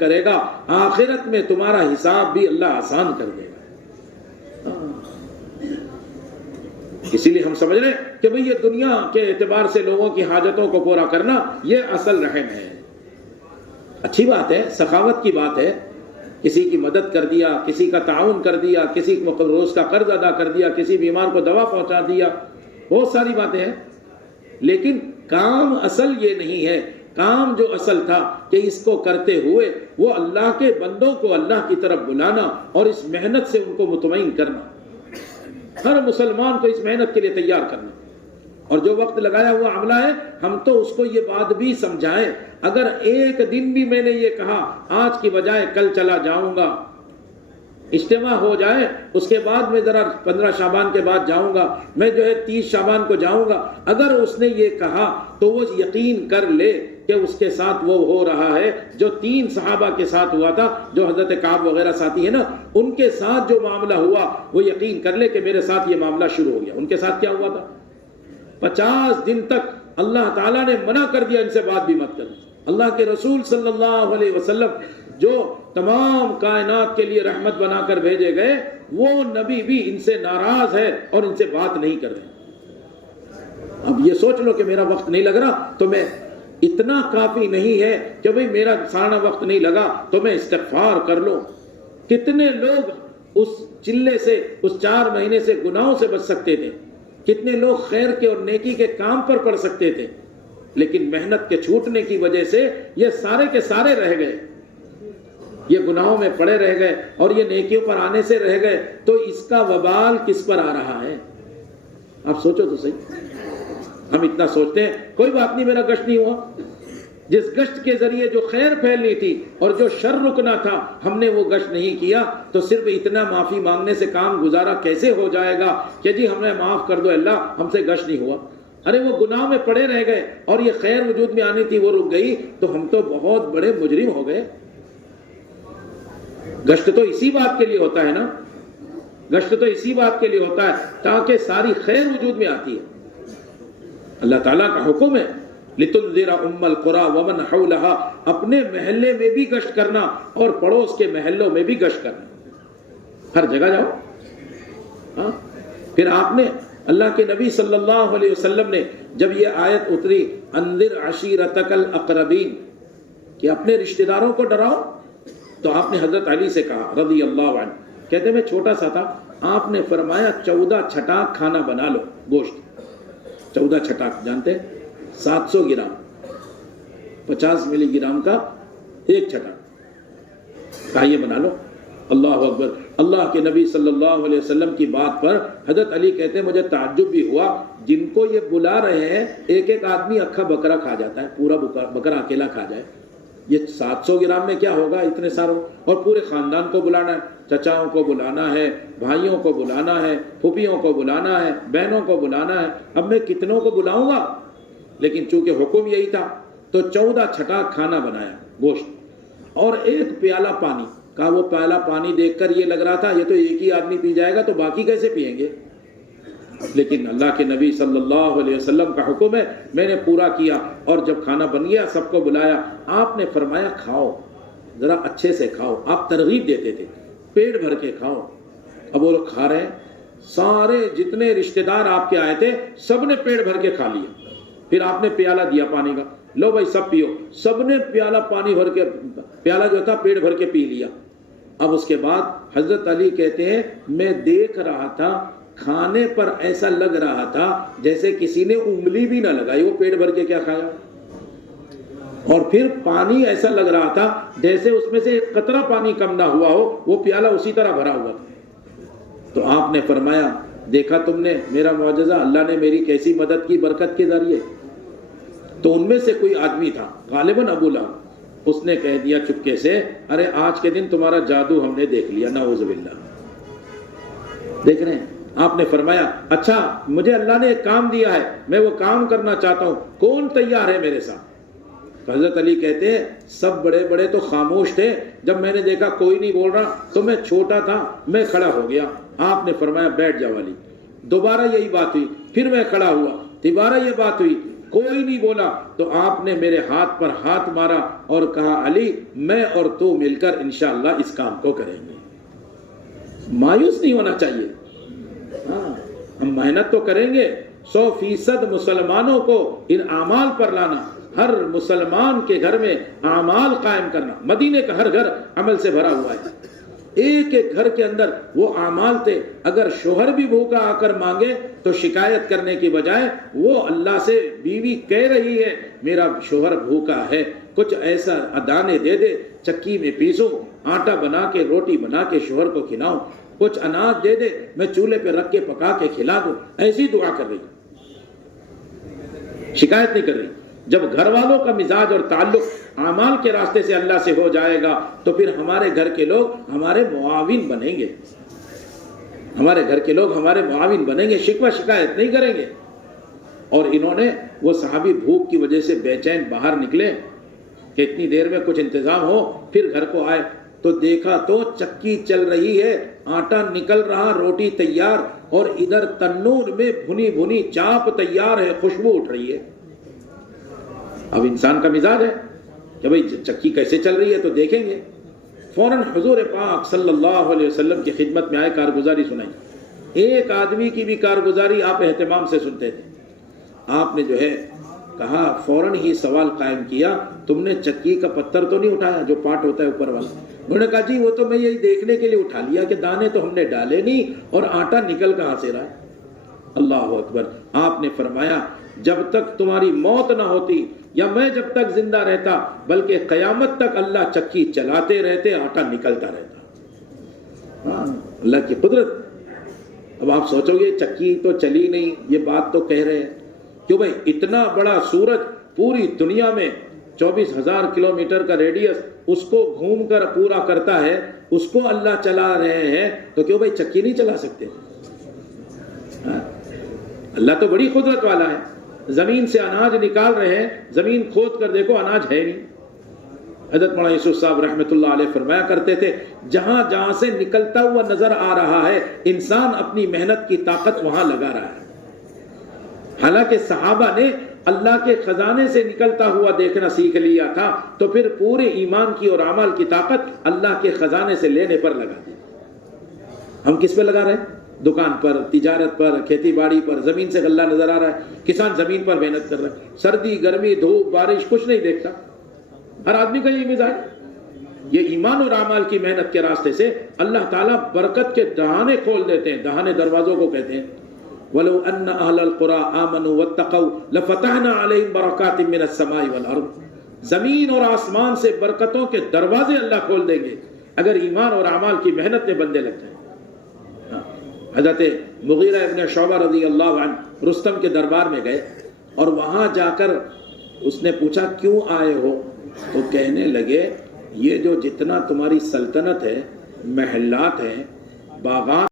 کرے گا، آخرت میں تمہارا حساب بھی اللہ آسان کر دے گا۔ اسی لیے ہم سمجھ رہے ہیں کہ بھئی یہ دنیا کے اعتبار سے لوگوں کی حاجتوں کو پورا کرنا یہ اصل رحم ہے۔ اچھی بات ہے، سخاوت کی بات ہے، کسی کی مدد کر دیا، کسی کا تعاون کر دیا، کسی روز کا قرض ادا کر دیا، کسی بیمار کو دوا پہنچا دیا، بہت ساری باتیں ہیں، لیکن کام اصل یہ نہیں ہے۔ کام جو اصل تھا کہ اس کو کرتے ہوئے وہ اللہ کے بندوں کو اللہ کی طرف بلانا اور اس محنت سے ان کو مطمئن کرنا، ہر مسلمان کو اس محنت کے لیے تیار کرنا۔ اور جو وقت لگایا ہوا عملہ ہے، ہم تو اس کو یہ بات بھی سمجھائیں، اگر ایک دن بھی میں نے یہ کہا آج کی بجائے کل چلا جاؤں گا، اجتماع ہو جائے، اس کے بعد میں ذرا 15 شعبان کے بعد جاؤں گا، میں جو ہے 30 شعبان کو جاؤں گا، اگر اس نے یہ کہا تو وہ یقین کر لے کہ اس کے ساتھ وہ ہو رہا ہے جو 3 صحابہ کے ساتھ ہوا تھا، جو حضرت کعب وغیرہ ساتھی ہیں نا، ان کے ساتھ جو معاملہ ہوا وہ یقین کر لے کہ میرے ساتھ یہ معاملہ شروع ہو گیا۔ ان کے ساتھ کیا ہوا تھا؟ 50 دن تک اللہ تعالیٰ نے منع کر دیا ان سے بات بھی مت کرنا۔ اللہ کے رسول صلی اللہ علیہ وسلم جو تمام کائنات کے لیے رحمت بنا کر بھیجے گئے، وہ نبی بھی ان سے ناراض ہے اور ان سے بات نہیں کر رہے۔ اب یہ سوچ لو کہ میرا وقت نہیں لگ رہا تو میں اتنا کافی نہیں ہے کہ بھئی میرا سارا وقت نہیں لگا تو میں استغفار کر لوں۔ کتنے لوگ اس چلے سے، اس 4 مہینے سے گناہوں سے بچ سکتے تھے، کتنے لوگ خیر کے اور نیکی کے کام پر پڑ سکتے تھے، لیکن محنت کے چھوٹنے کی وجہ سے یہ سارے کے سارے رہ گئے، یہ گناہوں میں پڑے رہ گئے اور یہ نیکیوں پر آنے سے رہ گئے۔ تو اس کا وبال کس پر آ رہا ہے؟ آپ سوچو تو صحیح۔ ہم اتنا سوچتے ہیں کوئی بات نہیں، میرا گشت نہیں ہوا۔ جس گشت کے ذریعے جو خیر پھیلنی تھی اور جو شر رکنا تھا، ہم نے وہ گشت نہیں کیا، تو صرف اتنا معافی مانگنے سے کام گزارا کیسے ہو جائے گا کہ جی ہمیں معاف کر دو اللہ، ہم سے گشت نہیں ہوا؟ ارے وہ گناہ میں پڑے رہ گئے اور یہ خیر وجود میں آنی تھی وہ رک گئی، تو ہم تو بہت بڑے مجرم ہو گئے۔ گشت تو اسی بات کے لیے ہوتا ہے نا، گشت تو اسی بات کے لیے ہوتا ہے تاکہ ساری خیر وجود میں آتی ہے۔ اللہ تعالیٰ کا حکم ہے لِتُنذِرَ أُمَّ الْقُرَى وَمَنْ حَوْلَهَا، اپنے محلے میں بھی گشت کرنا اور پڑوس کے محلوں میں بھی گشت کرنا، ہر جگہ جاؤ۔ پھر آپ نے، اللہ کے نبی صلی اللہ علیہ وسلم نے جب یہ آیت اتری انذر عشیرتک الاقربین کہ اپنے رشتہ داروں کو ڈراؤ، تو آپ نے حضرت علی سے کہا رضی اللہ عنہ، کہتے میں چھوٹا سا تھا، آپ نے فرمایا 14 چھٹاک کھانا بنا لو، گوشت 14 چھٹاک، جانتے 700 گرام، 50 ملی گرام کا ایک چھٹاک، کہا یہ بنا لو۔ اللہ اکبر۔ اللہ کے نبی صلی اللہ علیہ وسلم کی بات پر حضرت علی کہتے ہیں مجھے تعجب بھی ہوا، جن کو یہ بلا رہے ہیں ایک ایک آدمی اکھا بکرا کھا جاتا ہے، پورا بکرا اکیلا کھا جائے، یہ 700 گرام میں کیا ہوگا اتنے ساروں؟ اور پورے خاندان کو بلانا ہے، چچاؤں کو بلانا ہے، بھائیوں کو بلانا ہے، پھوپھیوں کو بلانا ہے، بہنوں کو بلانا ہے، اب میں کتنوں کو بلاؤں گا؟ لیکن چونکہ حکم یہی تھا تو 14 چھٹاک کھانا بنایا، گوشت اور ایک پیالہ پانی، کہا وہ پیالہ پانی دیکھ کر یہ لگ رہا تھا یہ تو ایک ہی آدمی پی جائے گا تو باقی کیسے پئیں گے؟ لیکن اللہ کے نبی صلی اللہ علیہ وسلم کا حکم ہے، میں نے پورا کیا، اور جب کھانا بن گیا سب کو بلایا، آپ نے فرمایا کھاؤ، ذرا اچھے سے کھاؤ، آپ ترغیب دیتے تھے، پیٹ بھر کے کھاؤ۔ اب وہ لوگ کھا رہے ہیں، سارے جتنے رشتہ دار آپ کے آئے تھے سب نے پیٹ بھر کے کھا لیا۔ پھر آپ نے پیالہ دیا پانی کا، لو بھائی سب پیو، سب نے پیالہ پانی بھر کے، پیالہ جو تھا پیٹ بھر کے پی لیا۔ اب اس کے بعد حضرت علی کہتے ہیں میں دیکھ رہا تھا، کھانے پر ایسا لگ رہا تھا جیسے کسی نے انگلی بھی نہ لگائی، وہ پیٹ بھر کے کیا کھایا، اور پھر پانی ایسا لگ رہا تھا جیسے اس میں سے ایک قطرہ پانی کم نہ ہوا ہو، وہ پیالہ اسی طرح بھرا ہوا تھا۔ تو آپ نے فرمایا دیکھا تم نے میرا معجزہ، اللہ نے میری کیسی مدد کی برکت کے ذریعے۔ تو ان میں سے کوئی آدمی تھا غالباً ابو لہب، اس نے کہہ دیا چپکے سے ارے آج کے دن تمہارا جادو ہم نے دیکھ لیا، نعوذ باللہ۔ دیکھ رہے ہیں، آپ نے فرمایا اچھا مجھے اللہ نے ایک کام دیا ہے، میں وہ کام کرنا چاہتا ہوں، کون تیار ہے میرے ساتھ؟ حضرت علی کہتے ہیں سب بڑے بڑے تو خاموش تھے، جب میں نے دیکھا کوئی نہیں بول رہا تو میں چھوٹا تھا، میں کھڑا ہو گیا۔ آپ نے فرمایا بیٹھ جاؤ علی۔ دوبارہ یہی بات ہوئی، پھر میں کھڑا ہوا، دوبارہ یہ بات ہوئی، کوئی نہیں بولا تو آپ نے میرے ہاتھ پر ہاتھ مارا اور کہا علی میں اور تو مل کر انشاءاللہ اس کام کو کریں گے۔ مایوس نہیں ہونا چاہیے، ہاں ہم محنت تو کریں گے، 100% مسلمانوں کو ان اعمال پر لانا، ہر مسلمان کے گھر میں اعمال قائم کرنا۔ مدینے کا ہر گھر عمل سے بھرا ہوا ہے، ایک ایک گھر کے اندر وہ اعمال تھے۔ اگر شوہر بھی بھوکا آ کر مانگے تو شکایت کرنے کی بجائے وہ اللہ سے بیوی کہہ رہی ہے میرا شوہر بھوکا ہے، کچھ ایسا دانے دے دے، چکی میں پیسوں، آٹا بنا کے روٹی بنا کے شوہر کو کھلاؤں، کچھ اناج دے دے میں چولہے پہ رکھ کے پکا کے کھلا دوں۔ ایسی دعا کر رہی، شکایت نہیں کر رہی۔ جب گھر والوں کا مزاج اور تعلق اعمال کے راستے سے اللہ سے ہو جائے گا تو پھر ہمارے گھر کے لوگ ہمارے معاون بنیں گے، ہمارے گھر کے لوگ ہمارے معاون بنیں گے، شکوہ شکایت نہیں کریں گے۔ اور انہوں نے، وہ صحابی بھوک کی وجہ سے بے چین باہر نکلے کہ اتنی دیر میں کچھ انتظام ہو، پھر گھر کو آئے تو دیکھا تو چکی چل رہی ہے، آٹا نکل رہا، روٹی تیار، اور ادھر تنور میں بھنی بھنی چاپ تیار ہے، خوشبو اٹھ رہی ہے۔ اب انسان کا مزاج ہے کہ بھئی چکی کیسے چل رہی ہے تو دیکھیں گے۔ فوراً حضور پاک صلی اللہ علیہ وسلم کی خدمت میں آئے، کارگزاری سنائی۔ ایک آدمی کی بھی کارگزاری آپ اہتمام سے سنتے تھے۔ آپ نے جو ہے کہا، فوراً ہی سوال قائم کیا، تم نے چکی کا پتھر تو نہیں اٹھایا جو پاٹ ہوتا ہے اوپر والا؟ انہوں نے کہا جی وہ تو میں یہی دیکھنے کے لیے اٹھا لیا کہ دانے تو ہم نے ڈالے نہیں اور آٹا نکل کہاں سے رہا ہے۔ اللہ اکبر۔ آپ نے فرمایا جب تک تمہاری موت نہ ہوتی یا میں جب تک زندہ رہتا، بلکہ قیامت تک اللہ چکی چلاتے رہتے، آٹا نکلتا رہتا۔ ہاں اللہ کی قدرت۔ اب آپ سوچو گے چکی تو چلی نہیں، یہ بات تو کہہ رہے ہیں کیوں بھائی؟ اتنا بڑا سورج پوری دنیا میں 24,000 کلومیٹر کا ریڈیس اس کو گھوم کر پورا کرتا ہے، اس کو اللہ چلا رہے ہیں تو کیوں بھائی چکی نہیں چلا سکتے؟ اللہ تو بڑی قدرت والا ہے۔ زمین سے اناج نکال رہے ہیں، زمین کھود کر دیکھو اناج ہے نہیں۔ حضرت مولانا یوسف صاحب رحمۃ اللہ علیہ فرمایا کرتے تھے جہاں جہاں سے نکلتا ہوا نظر آ رہا ہے انسان اپنی محنت کی طاقت وہاں لگا رہا ہے۔ حالانکہ صحابہ نے اللہ کے خزانے سے نکلتا ہوا دیکھنا سیکھ لیا تھا تو پھر پورے ایمان کی اور اعمال کی طاقت اللہ کے خزانے سے لینے پر لگا دی۔ ہم کس پہ لگا رہے ہیں؟ دکان پر، تجارت پر، کھیتی باڑی پر۔ زمین سے غلہ نظر آ رہا ہے، کسان زمین پر محنت کر رہا ہے، سردی گرمی دھوپ بارش کچھ نہیں دیکھتا۔ ہر آدمی کا یہ مزاج۔ یہ ایمان اور اعمال کی محنت کے راستے سے اللہ تعالیٰ برکت کے دہانے کھول دیتے ہیں، دہانے دروازوں کو کہتے ہیں۔ وَلَوْ أَنَّ أَهْلَ الْقُرَىٰ آمَنُوا وَاتَّقَوْا لَفَتَحْنَا عَلَيْهِمْ بَرَكَاتٍ مِّنَ السَّمَاءِ وَالْأَرْضِ۔ زمین اور آسمان سے برکتوں کے دروازے اللہ کھول دیں گے اگر ایمان اور اعمال کی محنت میں بندے لگ جائیں۔ حضرت مغیرہ ابن شعبہ رضی اللہ عنہ رستم کے دربار میں گئے اور وہاں جا کر اس نے پوچھا کیوں آئے ہو؟ تو کہنے لگے یہ جو جتنا تمہاری سلطنت ہے، محلات ہیں، باغات